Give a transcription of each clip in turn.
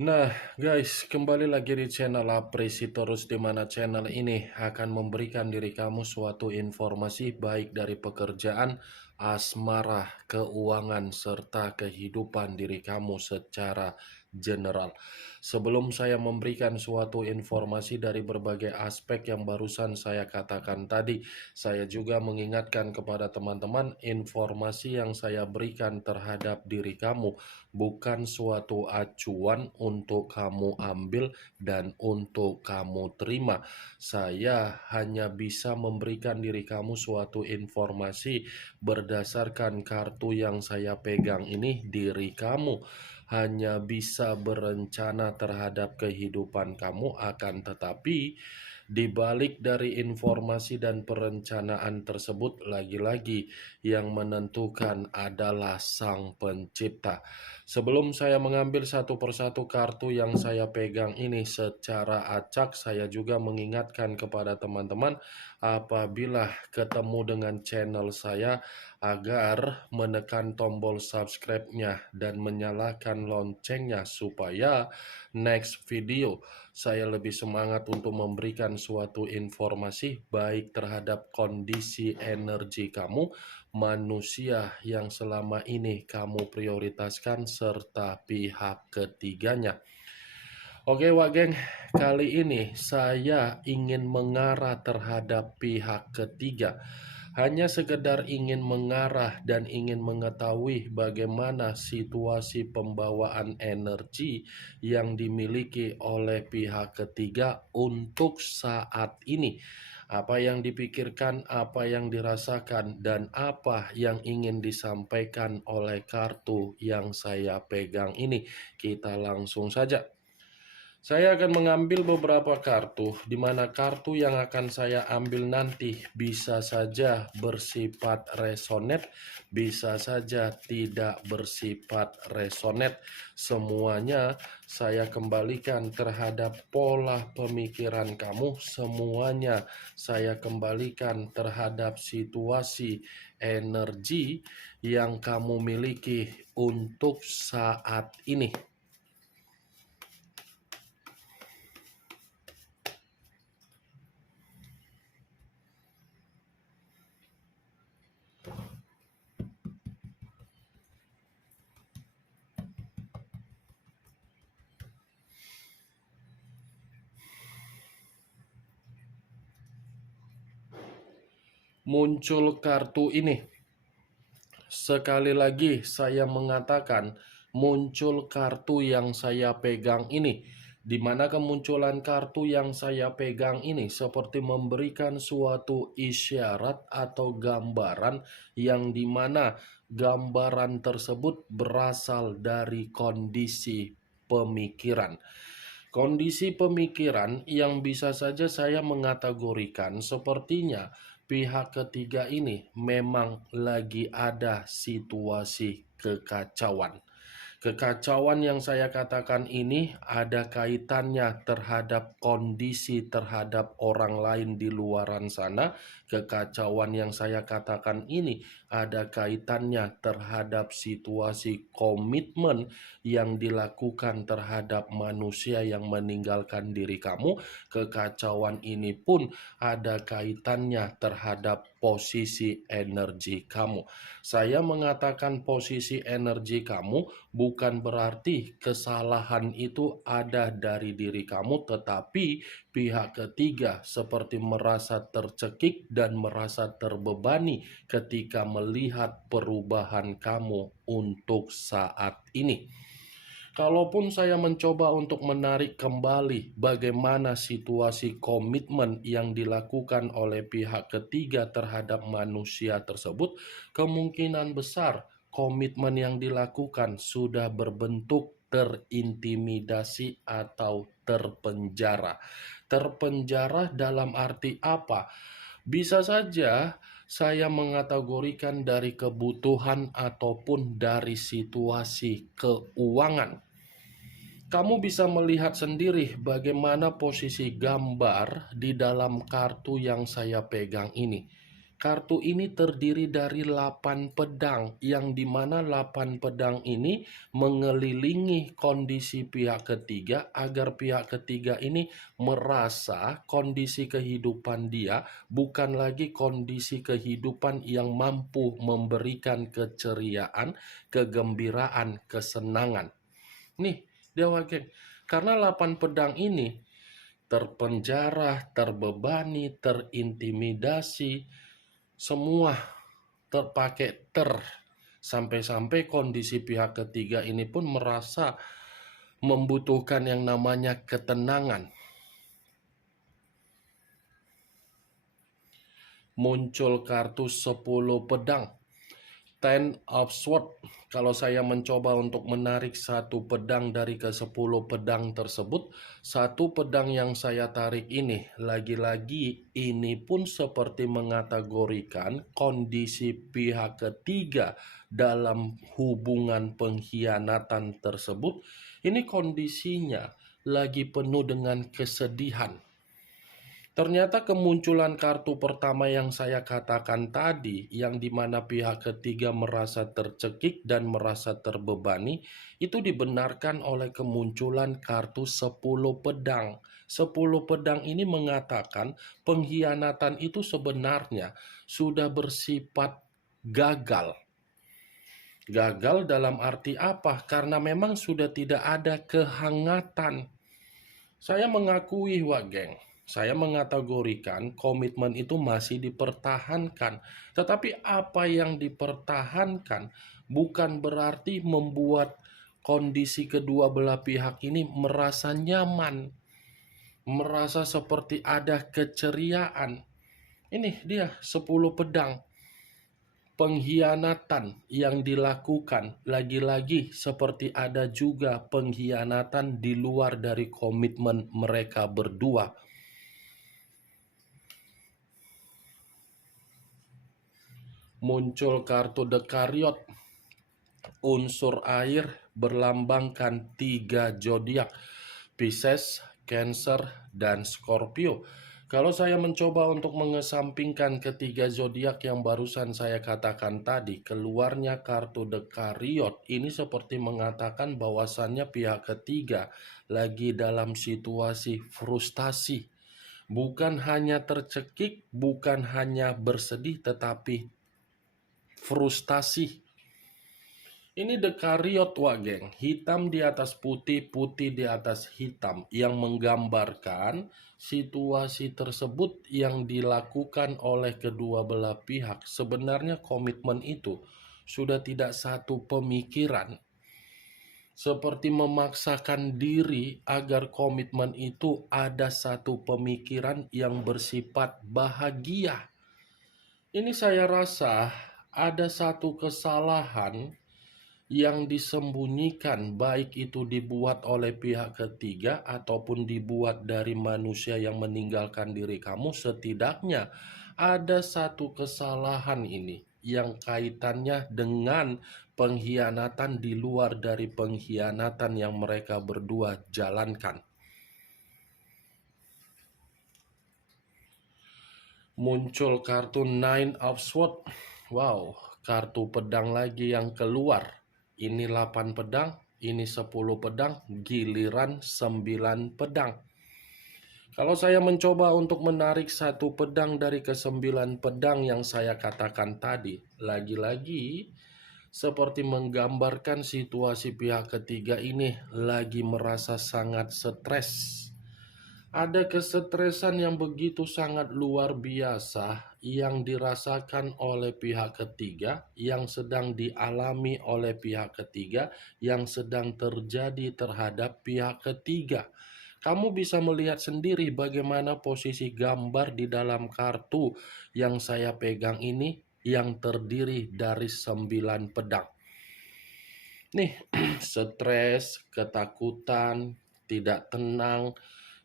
Nah, guys, kembali lagi di channel Apresi Terus, di mana channel ini akan memberikan diri kamu suatu informasi baik dari pekerjaan, asmara, keuangan, serta kehidupan diri kamu secara general. Sebelum saya memberikan suatu informasi dari berbagai aspek yang barusan saya katakan tadi, saya juga mengingatkan kepada teman-teman informasi yang saya berikan terhadap diri kamu bukan suatu acuan untuk kamu ambil dan untuk kamu terima. Saya hanya bisa memberikan diri kamu suatu informasi berdasarkan kartu yang saya pegang ini. Diri kamu hanya bisa berencana terhadap kehidupan kamu, akan tetapi di balik dari informasi dan perencanaan tersebut, lagi-lagi yang menentukan adalah Sang Pencipta. Sebelum saya mengambil satu persatu kartu yang saya pegang ini secara acak, saya juga mengingatkan kepada teman-teman apabila ketemu dengan channel saya agar menekan tombol subscribe-nya dan menyalakan loncengnya supaya next video saya lebih semangat untuk memberikan suatu informasi baik terhadap kondisi energi kamu, manusia yang selama ini kamu prioritaskan, serta pihak ketiganya. Oke, Wak Geng, kali ini saya ingin mengarah terhadap pihak ketiga. Hanya sekedar ingin mengarah dan ingin mengetahui bagaimana situasi pembawaan energi yang dimiliki oleh pihak ketiga untuk saat ini. Apa yang dipikirkan, apa yang dirasakan, dan apa yang ingin disampaikan oleh kartu yang saya pegang ini. Kita langsung saja. Saya akan mengambil beberapa kartu, di mana kartu yang akan saya ambil nanti bisa saja bersifat resonet, bisa saja tidak bersifat resonet. Semuanya saya kembalikan terhadap pola pemikiran kamu, semuanya saya kembalikan terhadap situasi energi yang kamu miliki untuk saat ini. Muncul kartu ini. Sekali lagi saya mengatakan, muncul kartu yang saya pegang ini, di mana kemunculan kartu yang saya pegang ini seperti memberikan suatu isyarat atau gambaran yang dimana gambaran tersebut berasal dari kondisi pemikiran. Kondisi pemikiran yang bisa saja saya mengategorikan sepertinya pihak ketiga ini memang lagi ada situasi kekacauan. Kekacauan yang saya katakan ini ada kaitannya terhadap kondisi terhadap orang lain di luaran sana. Kekacauan yang saya katakan ini ada kaitannya terhadap situasi komitmen yang dilakukan terhadap manusia yang meninggalkan diri kamu. Kekacauan ini pun ada kaitannya terhadap posisi energi kamu. Saya mengatakan posisi energi kamu bukan berarti kesalahan itu ada dari diri kamu, tetapi pihak ketiga seperti merasa tercekik dan merasa terbebani ketika melihat perubahan kamu untuk saat ini. Kalaupun saya mencoba untuk menarik kembali bagaimana situasi komitmen yang dilakukan oleh pihak ketiga terhadap manusia tersebut, kemungkinan besar komitmen yang dilakukan sudah berbentuk terintimidasi atau terpenjara. Terpenjara dalam arti apa? Bisa saja saya mengategorikan dari kebutuhan ataupun dari situasi keuangan. Kamu bisa melihat sendiri bagaimana posisi gambar di dalam kartu yang saya pegang ini. Kartu ini terdiri dari 8 pedang, yang dimana 8 pedang ini mengelilingi kondisi pihak ketiga agar pihak ketiga ini merasa kondisi kehidupan dia bukan lagi kondisi kehidupan yang mampu memberikan keceriaan, kegembiraan, kesenangan. Nih, dia wakil. Karena 8 pedang ini terpenjara, terbebani, terintimidasi, semua terpakai sampai-sampai kondisi pihak ketiga ini pun merasa membutuhkan yang namanya ketenangan. Muncul kartu 10 pedang, Ten of Swords. Kalau saya mencoba untuk menarik satu pedang dari ke-10 pedang tersebut, satu pedang yang saya tarik ini, lagi-lagi ini pun seperti mengategorikan kondisi pihak ketiga dalam hubungan pengkhianatan tersebut. Ini kondisinya lagi penuh dengan kesedihan. Ternyata kemunculan kartu pertama yang saya katakan tadi, yang dimana pihak ketiga merasa tercekik dan merasa terbebani, itu dibenarkan oleh kemunculan kartu 10 pedang. 10 pedang ini mengatakan pengkhianatan itu sebenarnya sudah bersifat gagal. Gagal dalam arti apa? Karena memang sudah tidak ada kehangatan. Saya mengakui, Wak Geng, saya mengategorikan komitmen itu masih dipertahankan. Tetapi apa yang dipertahankan bukan berarti membuat kondisi kedua belah pihak ini merasa nyaman, merasa seperti ada keceriaan. Ini dia 10 pedang. Pengkhianatan yang dilakukan, lagi-lagi seperti ada juga pengkhianatan di luar dari komitmen mereka berdua. Muncul kartu The Chariot, unsur air berlambangkan 3 zodiak, Pisces, Cancer, dan Scorpio. Kalau saya mencoba untuk mengesampingkan ketiga zodiak yang barusan saya katakan tadi, keluarnya kartu The Chariot ini seperti mengatakan bahwasannya pihak ketiga lagi dalam situasi frustasi. Bukan hanya tercekik, bukan hanya bersedih, tetapi frustasi. Ini The Chariot, Wak Geng. Hitam di atas putih, putih di atas hitam, yang menggambarkan situasi tersebut yang dilakukan oleh kedua belah pihak. Sebenarnya komitmen itu sudah tidak satu pemikiran. Seperti memaksakan diri agar komitmen itu ada satu pemikiran yang bersifat bahagia. Ini saya rasa ada satu kesalahan yang disembunyikan, baik itu dibuat oleh pihak ketiga ataupun dibuat dari manusia yang meninggalkan diri kamu. Setidaknya ada satu kesalahan ini yang kaitannya dengan pengkhianatan di luar dari pengkhianatan yang mereka berdua jalankan. Muncul kartu Nine of Swords. Wow, kartu pedang lagi yang keluar. Ini 8 pedang, ini 10 pedang, giliran 9 pedang. Kalau saya mencoba untuk menarik satu pedang dari ke-9 pedang yang saya katakan tadi, lagi-lagi seperti menggambarkan situasi pihak ketiga ini lagi merasa sangat stres. Ada kesetresan yang begitu sangat luar biasa yang dirasakan oleh pihak ketiga, yang sedang dialami oleh pihak ketiga, yang sedang terjadi terhadap pihak ketiga. Kamu bisa melihat sendiri bagaimana posisi gambar di dalam kartu yang saya pegang ini, yang terdiri dari 9 pedang. Nih, stres, ketakutan, tidak tenang,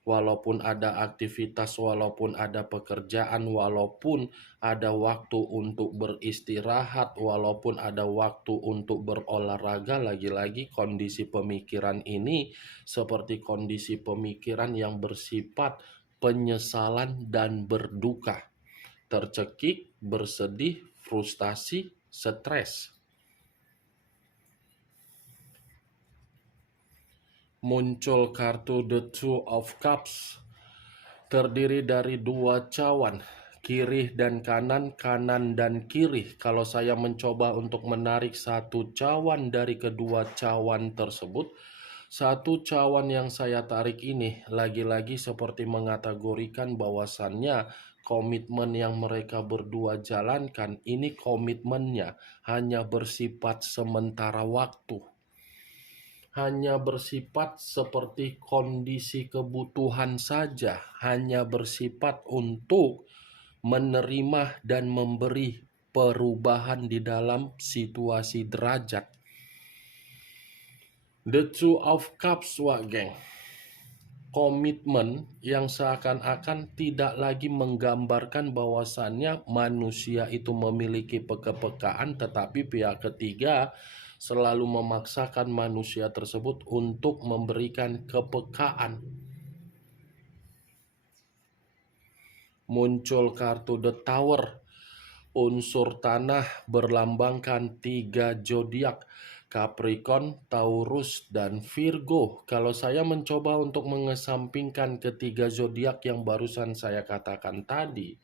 walaupun ada aktivitas, walaupun ada pekerjaan, walaupun ada waktu untuk beristirahat, walaupun ada waktu untuk berolahraga, lagi-lagi kondisi pemikiran ini seperti kondisi pemikiran yang bersifat penyesalan dan berduka. Tercekik bersedih, frustasi, stres. Muncul kartu The Two of Cups, terdiri dari dua cawan, kiri dan kanan, kanan dan kiri. Kalau saya mencoba untuk menarik satu cawan dari kedua cawan tersebut, satu cawan yang saya tarik ini lagi-lagi seperti mengategorikan bahwasannya komitmen yang mereka berdua jalankan ini komitmennya hanya bersifat sementara waktu. Hanya bersifat seperti kondisi kebutuhan saja, hanya bersifat untuk menerima dan memberi perubahan di dalam situasi derajat. The Two of Cups, wak geng. Komitmen yang seakan-akan tidak lagi menggambarkan bahwasannya manusia itu memiliki kepekaan, tetapi pihak ketiga selalu memaksakan manusia tersebut untuk memberikan kepekaan. Muncul kartu The Tower, unsur tanah berlambangkan 3 zodiak, Capricorn, Taurus, dan Virgo. Kalau saya mencoba untuk mengesampingkan ketiga zodiak yang barusan saya katakan tadi,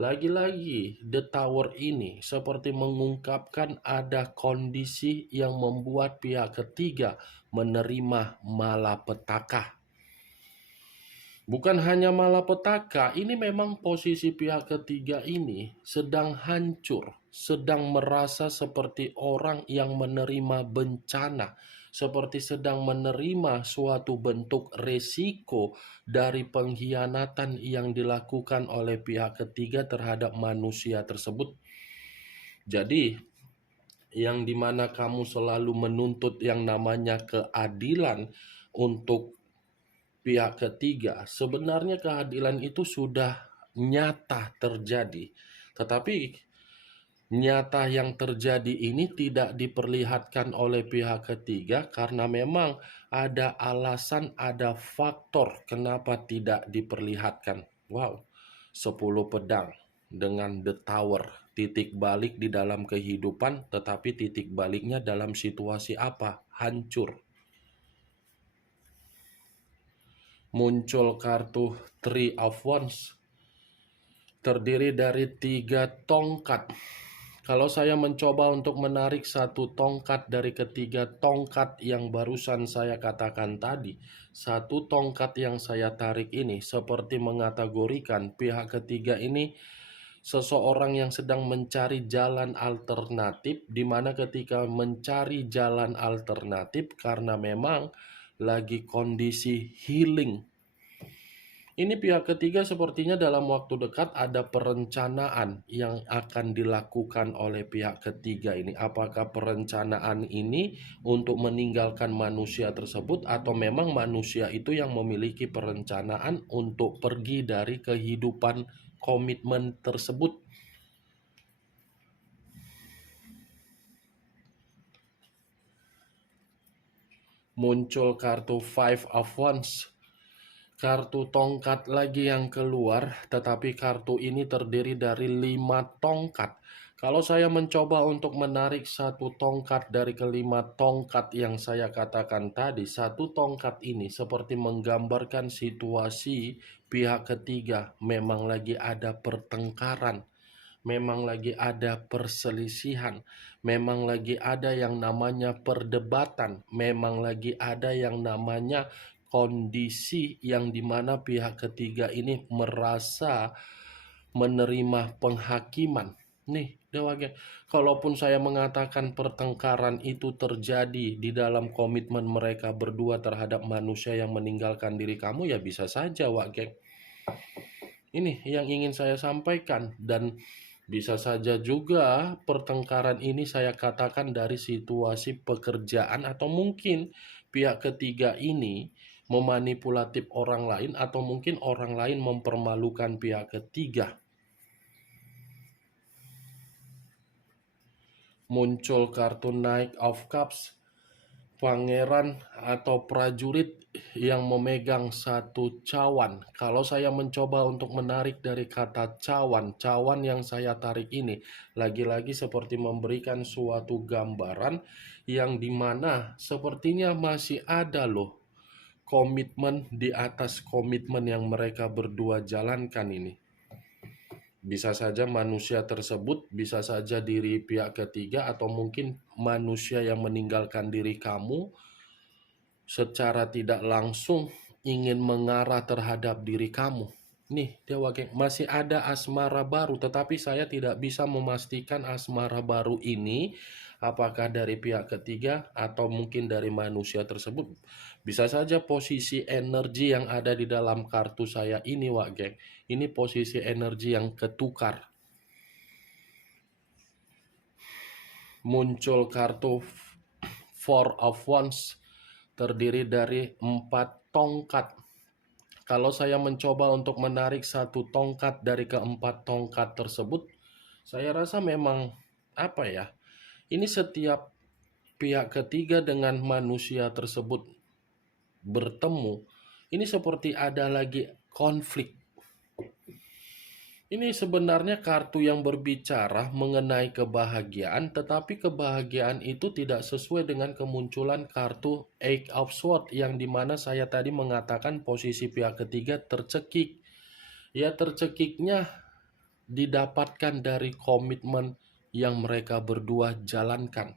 lagi-lagi The Tower ini seperti mengungkapkan ada kondisi yang membuat pihak ketiga menerima malapetaka. Bukan hanya malapetaka, ini memang posisi pihak ketiga ini sedang hancur, sedang merasa seperti orang yang menerima bencana, seperti sedang menerima suatu bentuk resiko dari pengkhianatan yang dilakukan oleh pihak ketiga terhadap manusia tersebut. Jadi, yang dimana kamu selalu menuntut yang namanya keadilan untuk pihak ketiga, sebenarnya keadilan itu sudah nyata terjadi. Tetapi nyata yang terjadi ini tidak diperlihatkan oleh pihak ketiga karena memang ada alasan, ada faktor kenapa tidak diperlihatkan. Wow, 10 pedang dengan The Tower, titik balik di dalam kehidupan, tetapi titik baliknya dalam situasi apa? Hancur. Muncul kartu Three of Wands, terdiri dari 3 tongkat. Kalau saya mencoba untuk menarik satu tongkat dari ketiga tongkat yang barusan saya katakan tadi, satu tongkat yang saya tarik ini seperti mengategorikan pihak ketiga ini seseorang yang sedang mencari jalan alternatif, di mana ketika mencari jalan alternatif karena memang lagi kondisi healing. Ini pihak ketiga sepertinya dalam waktu dekat ada perencanaan yang akan dilakukan oleh pihak ketiga ini. Apakah perencanaan ini untuk meninggalkan manusia tersebut atau memang manusia itu yang memiliki perencanaan untuk pergi dari kehidupan komitmen tersebut? Muncul kartu Five of Wands, kartu tongkat lagi yang keluar, tetapi kartu ini terdiri dari 5 tongkat. Kalau saya mencoba untuk menarik satu tongkat dari kelima tongkat yang saya katakan tadi, satu tongkat ini seperti menggambarkan situasi pihak ketiga memang lagi ada pertengkaran, memang lagi ada perselisihan, memang lagi ada yang namanya perdebatan, memang lagi ada yang namanya kondisi yang dimana pihak ketiga ini merasa menerima penghakiman. Nih, Dewa Geng, kalaupun saya mengatakan pertengkaran itu terjadi di dalam komitmen mereka berdua terhadap manusia yang meninggalkan diri kamu, ya bisa saja, Wak Geng. Ini yang ingin saya sampaikan, dan bisa saja juga pertengkaran ini saya katakan dari situasi pekerjaan, atau mungkin pihak ketiga ini memanipulatif orang lain, atau mungkin orang lain mempermalukan pihak ketiga. Muncul kartu Knight of Cups, pangeran atau prajurit yang memegang satu cawan. Kalau saya mencoba untuk menarik dari kata cawan, cawan yang saya tarik ini lagi-lagi seperti memberikan suatu gambaran yang dimana sepertinya masih ada loh komitmen di atas komitmen yang mereka berdua jalankan ini. Bisa saja manusia tersebut, bisa saja diri pihak ketiga, atau mungkin manusia yang meninggalkan diri kamu secara tidak langsung ingin mengarah terhadap diri kamu. Nih, Dewa Geng, masih ada asmara baru, tetapi saya tidak bisa memastikan asmara baru ini apakah dari pihak ketiga atau mungkin dari manusia tersebut. Bisa saja posisi energi yang ada di dalam kartu saya ini, Wak Geng, ini posisi energi yang ketukar. Muncul kartu Four of Wands terdiri dari 4 tongkat. Kalau saya mencoba untuk menarik satu tongkat dari keempat tongkat tersebut, saya rasa memang apa ya? Ini setiap pihak ketiga dengan manusia tersebut bertemu, ini seperti ada lagi konflik. Ini sebenarnya kartu yang berbicara mengenai kebahagiaan, tetapi kebahagiaan itu tidak sesuai dengan kemunculan kartu Eight of Swords yang dimana saya tadi mengatakan posisi pihak ketiga tercekik. Ya, tercekiknya didapatkan dari komitmen yang mereka berdua jalankan.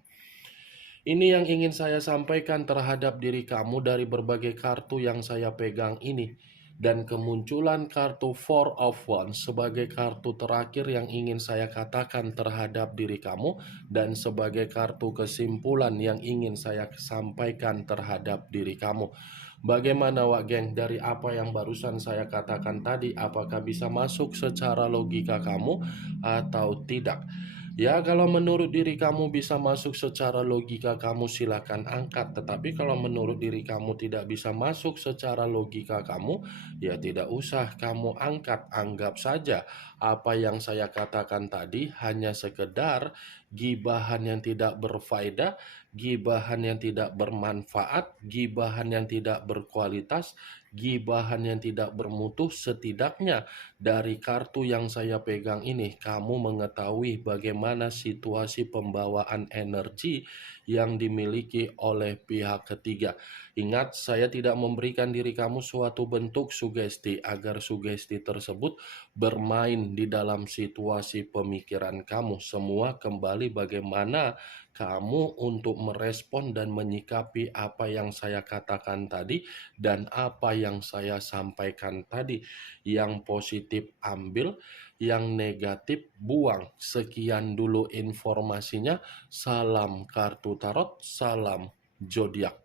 Ini yang ingin saya sampaikan terhadap diri kamu dari berbagai kartu yang saya pegang ini. Dan kemunculan kartu Four of Wands sebagai kartu terakhir yang ingin saya katakan terhadap diri kamu. Dan sebagai kartu kesimpulan yang ingin saya sampaikan terhadap diri kamu. Bagaimana Wak Geng dari apa yang barusan saya katakan tadi? Apakah bisa masuk secara logika kamu atau tidak? Ya, kalau menurut diri kamu bisa masuk secara logika kamu silakan angkat. Tetapi kalau menurut diri kamu tidak bisa masuk secara logika kamu, ya tidak usah kamu angkat. Anggap saja apa yang saya katakan tadi hanya sekedar gibahan yang tidak berfaedah, gibahan yang tidak bermanfaat, gibahan yang tidak berkualitas, gibahan yang tidak bermutu. Setidaknya dari kartu yang saya pegang ini, kamu mengetahui bagaimana situasi pembawaan energi yang dimiliki oleh pihak ketiga. Ingat, saya tidak memberikan diri kamu suatu bentuk sugesti agar sugesti tersebut bermain di dalam situasi pemikiran kamu. Semua kembali bagaimana kamu untuk merespon dan menyikapi apa yang saya katakan tadi dan apa yang saya sampaikan tadi. Yang positif ambil, yang negatif buang. Sekian dulu informasinya. Salam kartu tarot, salam zodiak.